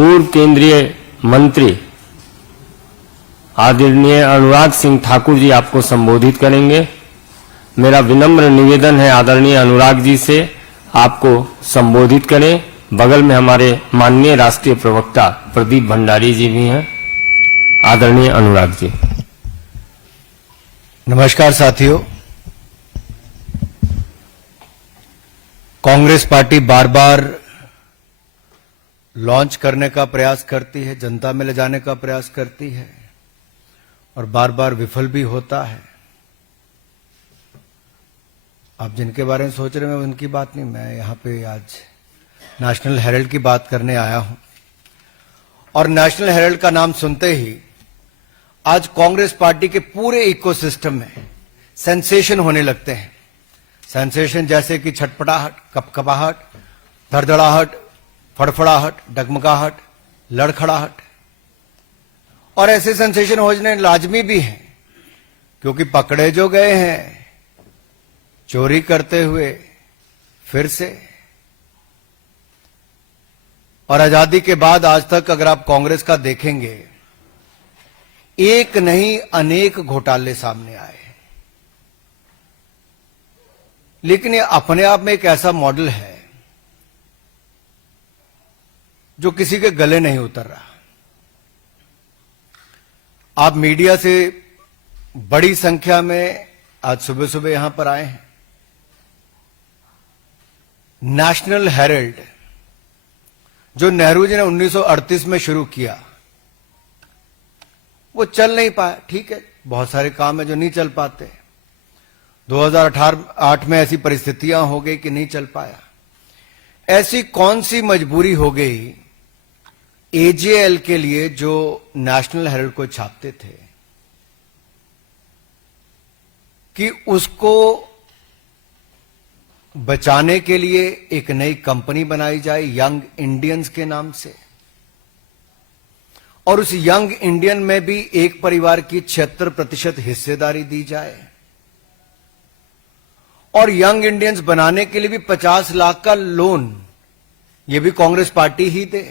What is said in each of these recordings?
पूर्व केंद्रीय मंत्री आदरणीय अनुराग सिंह ठाकुर जी आपको संबोधित करेंगे। मेरा विनम्र निवेदन है आदरणीय अनुराग जी से आपको संबोधित करें। बगल में हमारे माननीय राष्ट्रीय प्रवक्ता प्रदीप भंडारी जी भी हैं। आदरणीय अनुराग जी। नमस्कार साथियों, कांग्रेस पार्टी बार बार लॉन्च करने का प्रयास करती है, जनता में ले जाने का प्रयास करती है और बार बार विफल भी होता है। आप जिनके बारे में सोच रहे हैं उनकी बात नहीं, मैं यहां पे आज नेशनल हेराल्ड की बात करने आया हूं। और नेशनल हेराल्ड का नाम सुनते ही आज कांग्रेस पार्टी के पूरे इकोसिस्टम में सेंसेशन होने लगते हैं। सेंसेशन जैसे कि छटपटाहट, कपकपाहट, धड़धड़ाहट, फड़फड़ाहट, डगमगाहट, लड़खड़ाहट। और ऐसे सेंसेशन होने लाजमी भी हैं, क्योंकि पकड़े जो गए हैं चोरी करते हुए फिर से। और आजादी के बाद आज तक अगर आप कांग्रेस का देखेंगे, एक नहीं अनेक घोटाले सामने आए। लेकिन ये अपने आप में एक ऐसा मॉडल है जो किसी के गले नहीं उतर रहा। आप मीडिया से बड़ी संख्या में आज सुबह सुबह यहां पर आए हैं। नेशनल हेराल्ड जो नेहरू जी ने 1938 में शुरू किया, वो चल नहीं पाया। ठीक है, बहुत सारे काम है जो नहीं चल पाते। 2008 में ऐसी परिस्थितियां हो गई कि नहीं चल पाया। ऐसी कौन सी मजबूरी हो गई एजेएल के लिए जो नेशनल हेराल्ड को छापते थे कि उसको बचाने के लिए एक नई कंपनी बनाई जाए यंग इंडियंस के नाम से, और उस यंग इंडियन में भी एक परिवार की 76% हिस्सेदारी दी जाए, और यंग इंडियंस बनाने के लिए भी 50 लाख का लोन ये भी कांग्रेस पार्टी ही दे।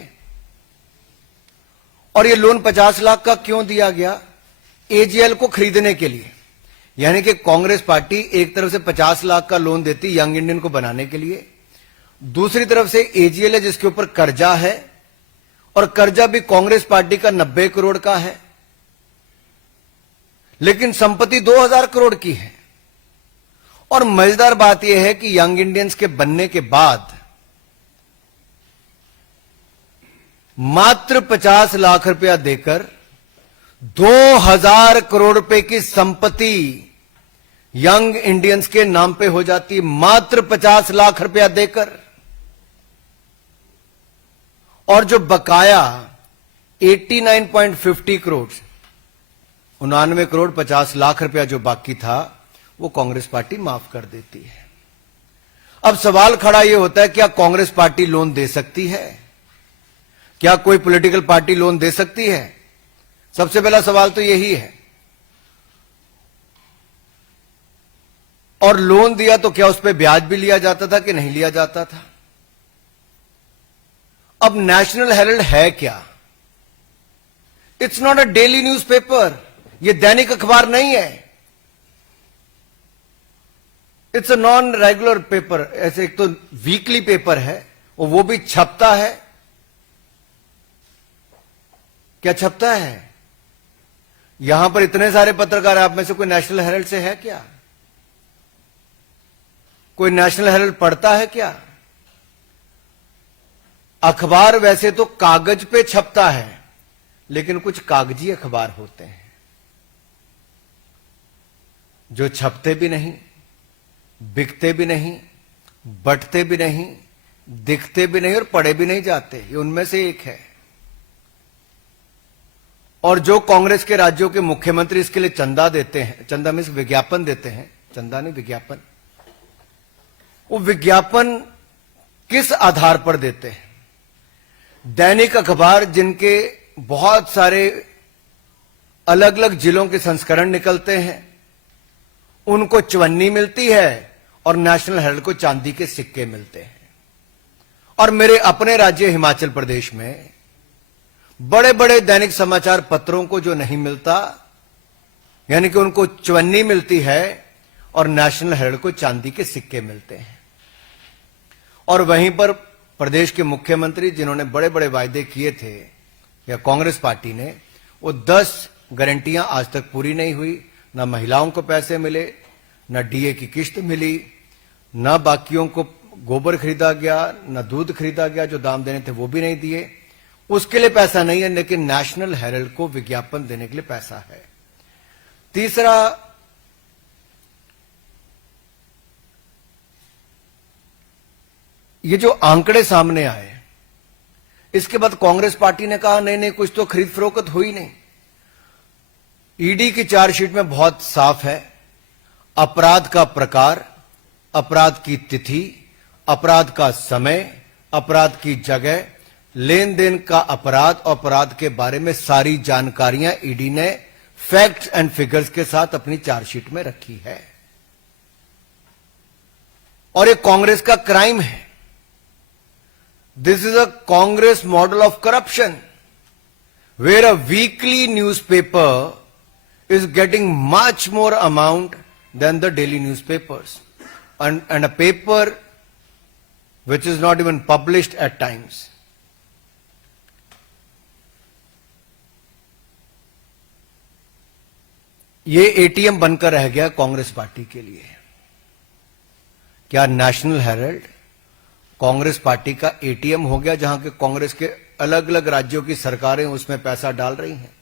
और ये लोन 50 लाख का क्यों दिया गया? एजेएल को खरीदने के लिए। यानी कि कांग्रेस पार्टी एक तरफ से 50 लाख का लोन देती यंग इंडियन को बनाने के लिए, दूसरी तरफ से एजेएल है जिसके ऊपर कर्जा है, और कर्जा भी कांग्रेस पार्टी का 90 करोड़ का है, लेकिन संपत्ति 2000 करोड़ की है। और मजेदार बात यह है कि यंग इंडियंस के बनने के बाद मात्र 50 लाख रुपया देकर 2000 करोड़ रुपए की संपत्ति यंग इंडियंस के नाम पे हो जाती, मात्र 50 लाख रुपया देकर। और जो बकाया 89.50 करोड़, 99 करोड़ 50 लाख रुपया जो बाकी था, वो कांग्रेस पार्टी माफ कर देती है। अब सवाल खड़ा यह होता है, क्या कांग्रेस पार्टी लोन दे सकती है? क्या कोई पॉलिटिकल पार्टी लोन दे सकती है? सबसे पहला सवाल तो यही है। और लोन दिया तो क्या उस पर ब्याज भी लिया जाता था कि नहीं लिया जाता था? अब नेशनल हेराल्ड है क्या? It's not a daily newspaper, ये दैनिक अखबार नहीं है। It's a non regular paper. ऐसे एक तो वीकली पेपर है और वो भी छपता है। क्या छपता है? यहां पर इतने सारे पत्रकार, आप में से कोई नेशनल हेराल्ड से है क्या? कोई नेशनल हेराल्ड पढ़ता है क्या? अखबार वैसे तो कागज पे छपता है, लेकिन कुछ कागजी अखबार होते हैं जो छपते भी नहीं, बिकते भी नहीं, बंटते भी नहीं, दिखते भी नहीं और पढ़े भी नहीं जाते। ये उनमें से एक है। और जो कांग्रेस के राज्यों के मुख्यमंत्री इसके लिए चंदा देते हैं, चंदा मीन्स विज्ञापन देते हैं, चंदा नहीं विज्ञापन, वो विज्ञापन किस आधार पर देते हैं? दैनिक अखबार जिनके बहुत सारे अलग अलग जिलों के संस्करण निकलते हैं, उनको चवन्नी मिलती है और नेशनल हेराल्ड को चांदी के सिक्के मिलते हैं। और मेरे अपने राज्य हिमाचल प्रदेश में बड़े बड़े दैनिक समाचार पत्रों को जो नहीं मिलता, यानी कि उनको चवन्नी मिलती है और नेशनल हेराल्ड को चांदी के सिक्के मिलते हैं। और वहीं पर प्रदेश के मुख्यमंत्री जिन्होंने बड़े बड़े वायदे किए थे, या कांग्रेस पार्टी ने, वो 10 गारंटियां आज तक पूरी नहीं हुई। न महिलाओं को पैसे मिले, न डीए की किश्त मिली, न बाकियों को गोबर खरीदा गया, न दूध खरीदा गया, जो दाम देने थे वो भी नहीं दिए। उसके लिए पैसा नहीं है, लेकिन नेशनल हेराल्ड को विज्ञापन देने के लिए पैसा है। तीसरा, ये जो आंकड़े सामने आए, इसके बाद कांग्रेस पार्टी ने कहा नहीं नहीं, कुछ तो खरीद फरोख्त हुई नहीं। ईडी की चार्जशीट में बहुत साफ है, अपराध का प्रकार, अपराध की तिथि, अपराध का समय, अपराध की जगह, लेन देन का अपराध और अपराध के बारे में सारी जानकारियां ईडी ने फैक्ट्स एंड फिगर्स के साथ अपनी चार्जशीट में रखी है। और ये कांग्रेस का क्राइम है। This is a Congress model of corruption, where a weekly newspaper is getting much more amount than the daily newspapers, and a paper which is not even published at times. ये ATM बनकर रह गया Congress party के लिए। क्या national Herald Congress party का ATM हो गया, जहां के कांग्रेस के अलग अलग राज्यों की सरकारें उसमें पैसा डाल रही हैं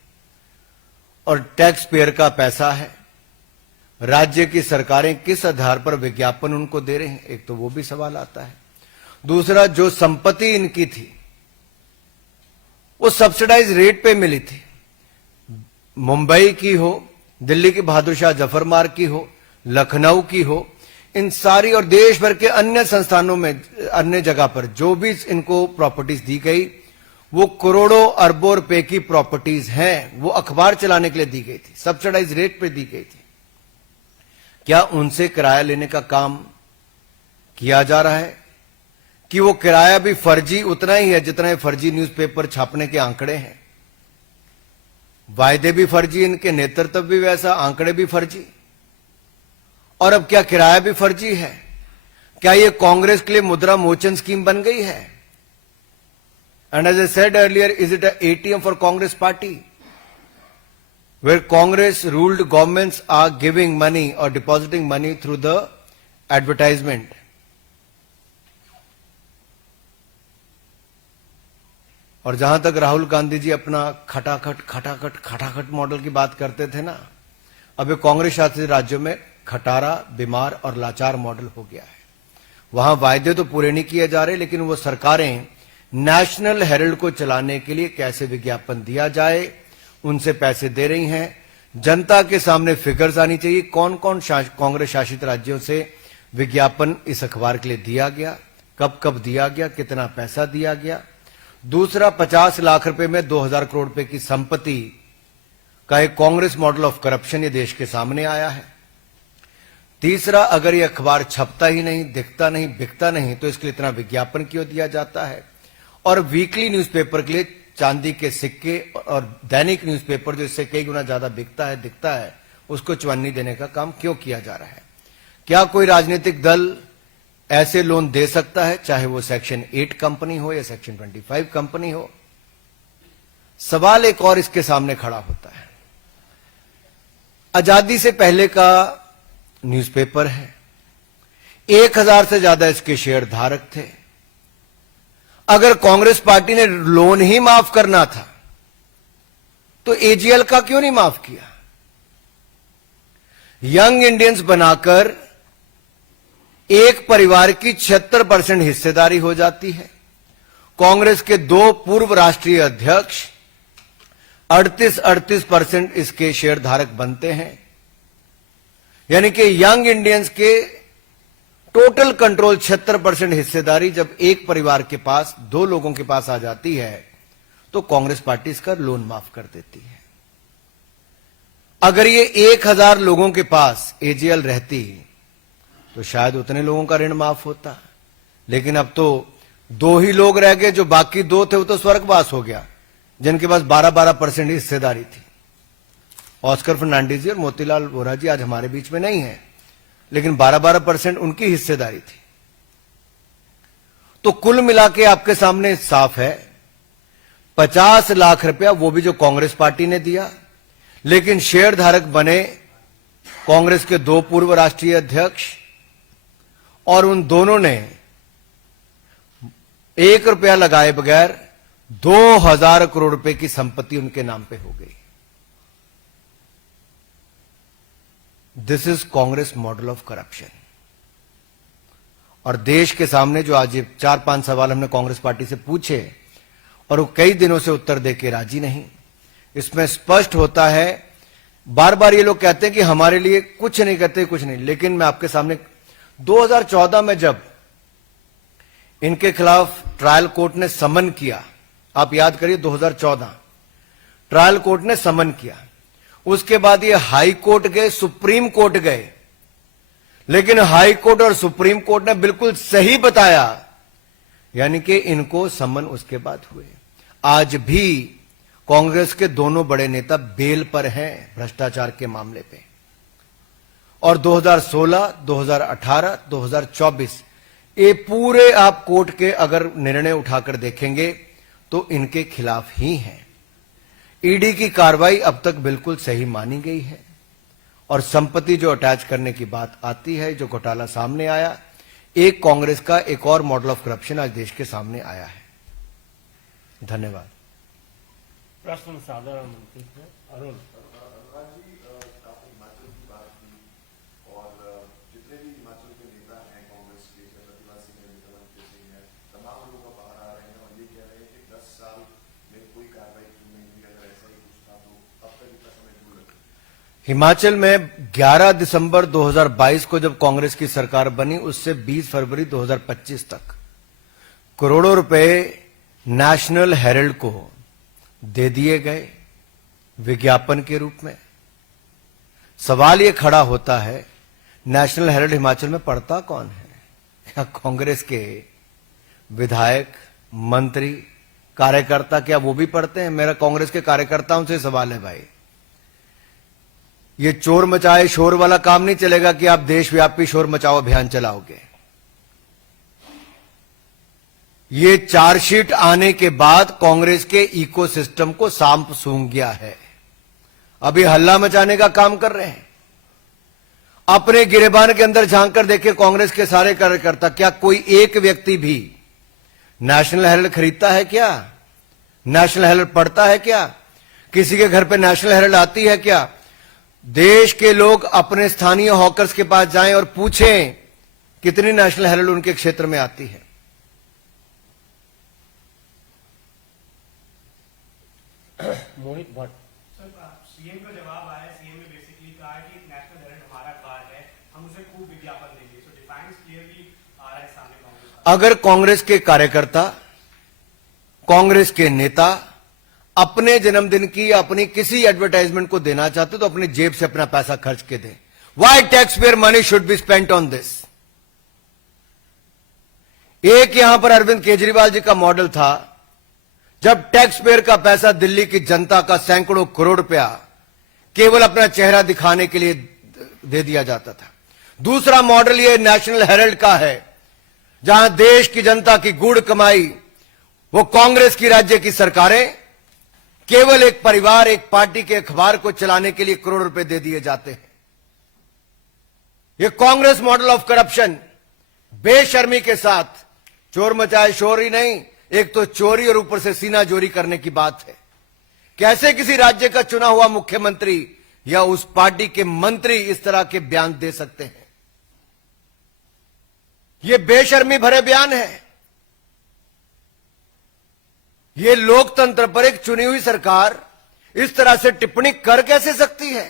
और टैक्स पेयर का पैसा है? राज्य की सरकारें किस आधार पर विज्ञापन उनको दे रहे हैं, एक तो वो भी सवाल आता है। दूसरा, जो संपत्ति इनकी थी वो सब्सिडाइज रेट पे मिली थी। मुंबई की हो, दिल्ली की बहादुर शाह जफर मार्ग की हो, लखनऊ की हो, इन सारी और देश भर के अन्य संस्थानों में, अन्य जगह पर जो भी इनको प्रॉपर्टीज दी गई, वो करोड़ों अरबों रुपए की प्रॉपर्टीज हैं। वो अखबार चलाने के लिए दी गई थी, सब्सिडाइज रेट पे दी गई थी। क्या उनसे किराया लेने का काम किया जा रहा है कि वो किराया भी फर्जी उतना ही है जितना फर्जी न्यूज़पेपर छापने के आंकड़े हैं? वायदे भी फर्जी, इनके नेतृत्व भी वैसा, आंकड़े भी फर्जी, और अब क्या किराया भी फर्जी है? क्या ये कांग्रेस के लिए मुद्रा मोचन स्कीम बन गई है? And as I said earlier, is it an ATM for Congress party, where Congress ruled governments are giving money or depositing money through the advertisement? और जहां तक राहुल गांधी जी अपना खटाखट मॉडल की बात करते थे ना, अब ये कांग्रेस शासित राज्यों में खटारा, बीमार और लाचार मॉडल हो गया है। वहां वायदे तो पूरे नहीं किए जा रहे, लेकिन वो सरकारें नेशनल हेराल्ड को चलाने के लिए कैसे विज्ञापन दिया जाए उनसे पैसे दे रही हैं। जनता के सामने फिगर्स आनी चाहिए, कौन कौन कांग्रेस शासित राज्यों से विज्ञापन इस अखबार के लिए दिया गया, कब कब दिया गया, कितना पैसा दिया गया। दूसरा, 50 लाख रुपए में 2000 करोड़ रुपए की संपत्ति का एक कांग्रेस मॉडल ऑफ करप्शन ये देश के सामने आया है। तीसरा, अगर ये अखबार छपता ही नहीं, दिखता नहीं, बिकता नहीं, तो इसके लिए इतना विज्ञापन क्यों दिया जाता है? और वीकली न्यूज़पेपर के लिए चांदी के सिक्के और दैनिक न्यूज़पेपर जो इससे कई गुना ज्यादा बिकता है, दिखता है, उसको चवन्नी देने का काम क्यों किया जा रहा है? क्या कोई राजनीतिक दल ऐसे लोन दे सकता है, चाहे वो सेक्शन 8 कंपनी हो या सेक्शन 25 कंपनी हो? सवाल एक और इसके सामने खड़ा होता है। आजादी से पहले का न्यूज़पेपर है, 1000 से ज्यादा इसके शेयर धारक थे। अगर कांग्रेस पार्टी ने लोन ही माफ करना था तो एजीएल का क्यों नहीं माफ किया? यंग इंडियंस बनाकर एक परिवार की 76% हिस्सेदारी हो जाती है। कांग्रेस के 2 पूर्व राष्ट्रीय अध्यक्ष 38% इसके शेयर धारक बनते हैं। यानी कि यंग इंडियंस के टोटल कंट्रोल 76% हिस्सेदारी जब एक परिवार के पास, 2 लोगों के पास आ जाती है, तो कांग्रेस पार्टी इसका लोन माफ कर देती है। अगर ये 1000 लोगों के पास एजीएल रहती तो शायद उतने लोगों का ऋण माफ होता, लेकिन अब तो 2 ही लोग रह गए, जो बाकी 2 थे वो तो स्वर्गवास हो गया। जिनके पास 12-12% हिस्सेदारी थी। ऑस्कर फर्नांडिस जी और मोतीलाल वोरा जी आज हमारे बीच में नहीं है, लेकिन 12-12% उनकी हिस्सेदारी थी। तो कुल मिला के आपके सामने साफ है, 50 लाख रुपया वो भी जो कांग्रेस पार्टी ने दिया, लेकिन शेयर धारक बने कांग्रेस के 2 पूर्व राष्ट्रीय अध्यक्ष, और उन दोनों ने 1 रुपया लगाए बगैर 2000 करोड़ रुपए की संपत्ति उनके नाम पे हो गई। This is Congress model of corruption. और देश के सामने जो आज 4-5 सवाल हमने कांग्रेस पार्टी से पूछे और वो कई दिनों से उत्तर देके राजी नहीं, इसमें स्पष्ट होता है। बार बार ये लोग कहते हैं कि हमारे लिए कुछ नहीं करते, कुछ नहीं, लेकिन मैं आपके सामने 2014 में जब इनके खिलाफ ट्रायल कोर्ट ने समन किया, आप याद करिए 2014 ट्रायल कोर्ट ने समन किया, उसके बाद ये हाई कोर्ट गए, सुप्रीम कोर्ट गए, लेकिन हाई कोर्ट और सुप्रीम कोर्ट ने बिल्कुल सही बताया, यानी कि इनको समन उसके बाद हुए। आज भी कांग्रेस के दोनों बड़े नेता बेल पर हैं भ्रष्टाचार के मामले पे, और 2016, 2018, 2024 ये पूरे आप कोर्ट के अगर निर्णय उठाकर देखेंगे तो इनके खिलाफ ही है। ईडी की कार्रवाई अब तक बिल्कुल सही मानी गई है, और संपत्ति जो अटैच करने की बात आती है, जो घोटाला सामने आया, एक कांग्रेस का एक और मॉडल ऑफ करप्शन आज देश के सामने आया है। धन्यवाद। प्रश्न साधारण मंत्री अरुण। हिमाचल में 11 दिसंबर 2022 को जब कांग्रेस की सरकार बनी, उससे 20 फरवरी 2025 तक करोड़ों रुपए नेशनल हेरल्ड को दे दिए गए विज्ञापन के रूप में। सवाल यह खड़ा होता है, नेशनल हेरल्ड हिमाचल में पढ़ता कौन है? क्या कांग्रेस के विधायक, मंत्री, कार्यकर्ता, क्या वो भी पढ़ते हैं? मेरा कांग्रेस के कार्यकर्ताओं से सवाल है भाई, ये चोर मचाए शोर वाला काम नहीं चलेगा कि आप देशव्यापी शोर मचाओ अभियान चलाओगे। ये चार्जशीट आने के बाद कांग्रेस के इकोसिस्टम को सांप सूंघ गया है। अभी हल्ला मचाने का काम कर रहे हैं। अपने गिरेबान के अंदर झांक कर देखे कांग्रेस के सारे कार्यकर्ता, क्या कोई एक व्यक्ति भी नेशनल हेरल्ड खरीदता है क्या? नेशनल हेरल्ड पढ़ता है क्या? किसी के घर पे नेशनल हेरल्ड आती है क्या? देश के लोग अपने स्थानीय हॉकर्स के पास जाएं और पूछें कितनी नेशनल हेरल्ड उनके क्षेत्र में आती है। मोहित भट्ट। सर, सीएम का जवाब आया। सीएम ने बेसिकली कहा है कि नेशनल हेरल्ड हमारा कार्ड है, हम उसे खूब विज्ञापन देंगे। सो डिफाइंस क्लियरली आ रहा है सामने कांग्रेस का। अगर कांग्रेस के कार्यकर्ता, कांग्रेस के नेता अपने जन्मदिन की अपनी किसी एडवर्टाइजमेंट को देना चाहते तो अपनी जेब से अपना पैसा खर्च के दें। Why tax payer money should be spent on this? एक यहां पर अरविंद केजरीवाल जी का मॉडल था, जब टैक्स पेयर का पैसा दिल्ली की जनता का सैकड़ों करोड़ रुपया केवल अपना चेहरा दिखाने के लिए दे दिया जाता था। दूसरा मॉडल यह नेशनल हेरल्ड का है, जहां देश की जनता की गूढ़ कमाई, वो कांग्रेस की राज्य की सरकारें केवल एक परिवार, एक पार्टी के अखबार को चलाने के लिए करोड़ रुपए दे दिए जाते हैं। ये कांग्रेस मॉडल ऑफ करप्शन बेशर्मी के साथ चोर मचाए शोर ही नहीं, एक तो चोरी और ऊपर से सीना जोरी करने की बात है। कैसे किसी राज्य का चुना हुआ मुख्यमंत्री या उस पार्टी के मंत्री इस तरह के बयान दे सकते हैं? ये बेशर्मी भरे बयान है। ये लोकतंत्र पर एक चुनी हुई सरकार इस तरह से टिप्पणी कर कैसे सकती है?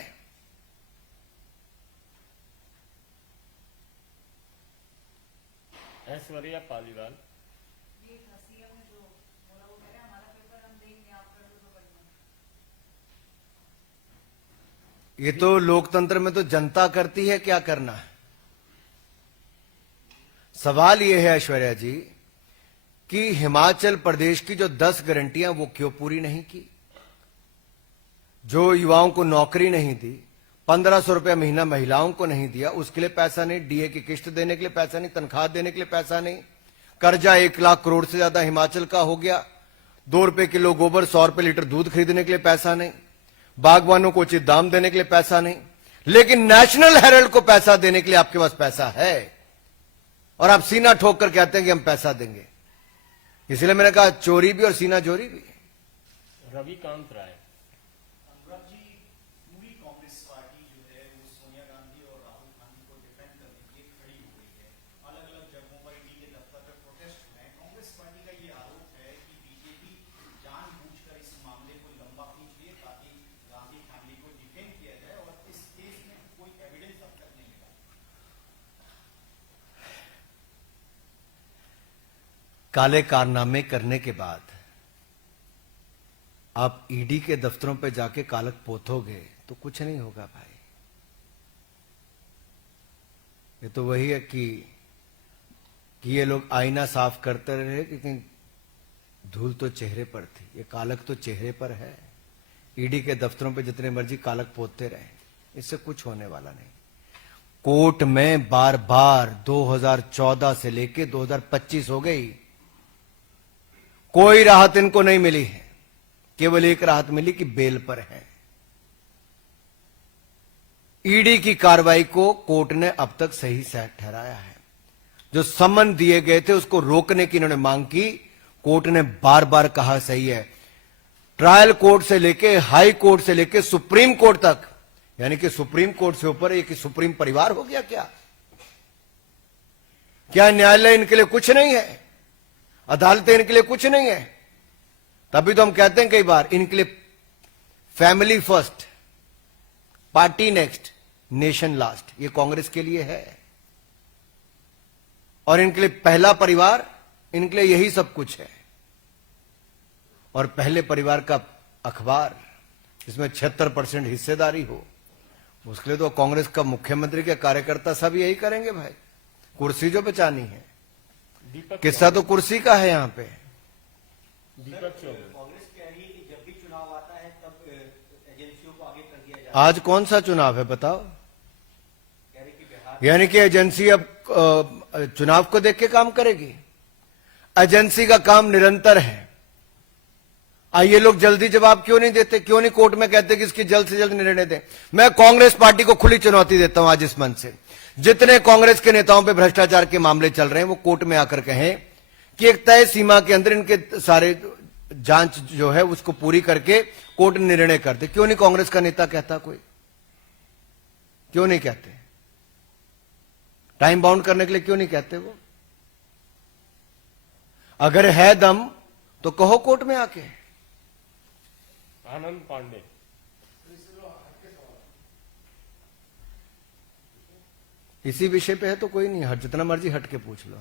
ऐश्वर्या पालीवाल। ये तो लोकतंत्र में तो जनता करती है, क्या करना है। सवाल यह है ऐश्वर्या जी, कि हिमाचल प्रदेश की जो 10 गारंटियां वो क्यों पूरी नहीं की, जो युवाओं को नौकरी नहीं दी, 1500 रुपया महीना महिलाओं को नहीं दिया, उसके लिए पैसा नहीं, डीए की किस्त देने के लिए पैसा नहीं, तनख्वाह देने के लिए पैसा नहीं, कर्जा 1 लाख करोड़ से ज्यादा हिमाचल का हो गया, 2 रुपए किलो गोबर, 100 रुपए लीटर दूध खरीदने के लिए पैसा नहीं, बागवानों को उचित दाम देने के लिए पैसा नहीं, लेकिन नेशनल हेराल्ड को पैसा देने के लिए आपके पास पैसा है और आप सीना ठोक कर कहते हैं कि हम पैसा देंगे। इसलिए मैंने कहा चोरी भी और सीना चोरी भी। रविकांत राय। अनुराग जी, पूरी कांग्रेस पार्टी जो है वो सोनिया गांधी और राहुल गांधी को डिफेंड करने के लिए खड़ी हो गई है। अलग अलग जगहों पर ईडी के दफ्तर पर प्रोटेस्ट हुए हैं। कांग्रेस पार्टी का ये आरोप है कि बीजेपी जानबूझकर इस मामले को लंबा खींच रही है ताकि गांधी फैमिली को डिफेंड किया जाए और इस केस में कोई एविडेंस अब तक नहीं मिला। काले कारनामे करने के बाद आप ईडी के दफ्तरों पे जाके कालक पोतोगे तो कुछ नहीं होगा भाई। ये तो वही है कि ये लोग आईना साफ करते रहे लेकिन धूल तो चेहरे पर थी, ये कालक तो चेहरे पर है। ईडी के दफ्तरों पे जितने मर्जी कालक पोतते रहे, इससे कुछ होने वाला नहीं। कोर्ट में बार बार 2014 से लेके 2025 हो गई, कोई राहत इनको नहीं मिली है। केवल एक राहत मिली कि बेल पर है। ईडी की कार्रवाई को कोर्ट ने अब तक सही ठहराया है। जो समन दिए गए थे उसको रोकने की इन्होंने मांग की, कोर्ट ने बार बार कहा सही है। ट्रायल कोर्ट से लेके हाई कोर्ट से लेके सुप्रीम कोर्ट तक, यानी कि सुप्रीम कोर्ट से ऊपर एक सुप्रीम परिवार हो गया क्या? क्या न्यायालय इनके लिए कुछ नहीं है? अदालतें इनके लिए कुछ नहीं है? तभी तो हम कहते हैं कई बार इनके लिए family first, party next, nation last, ये कांग्रेस के लिए है। और इनके लिए पहला परिवार, इनके लिए यही सब कुछ है। और पहले परिवार का अखबार जिसमें 76% हिस्सेदारी हो, उसके लिए तो कांग्रेस का मुख्यमंत्री के कार्यकर्ता सब यही करेंगे भाई। कुर्सी जो बचानी है, किस्सा तो कुर्सी का है यहां पे। कांग्रेस कह रही है कि जब भी चुनाव आता है तब एजेंसियों को आगे कर दिया जाता आज कौन सा चुनाव है बताओ? है। कह रही कि बिहार यानी कि एजेंसी अब चुनाव को देख के काम करेगी। एजेंसी का काम निरंतर है। ये लोग जल्दी जवाब क्यों नहीं देते? क्यों नहीं कोर्ट में कहते कि इसकी जल्द से जल्द निर्णय दें? मैं कांग्रेस पार्टी को खुली चुनौती देता हूं आज इस मंच से, जितने कांग्रेस के नेताओं पे भ्रष्टाचार के मामले चल रहे हैं वो कोर्ट में आकर कहें कि एक तय सीमा के अंदर इनके सारे जांच जो है उसको पूरी करके कोर्ट निर्णय कर दे। क्यों नहीं कांग्रेस का नेता कहता? कोई क्यों नहीं कहते? टाइम बाउंड करने के लिए क्यों नहीं कहते वो? अगर है दम तो कहो कोर्ट में आके। आनंद पांडे। इसी विषय पे है तो कोई नहीं, हट जितना मर्जी हट के पूछ लो।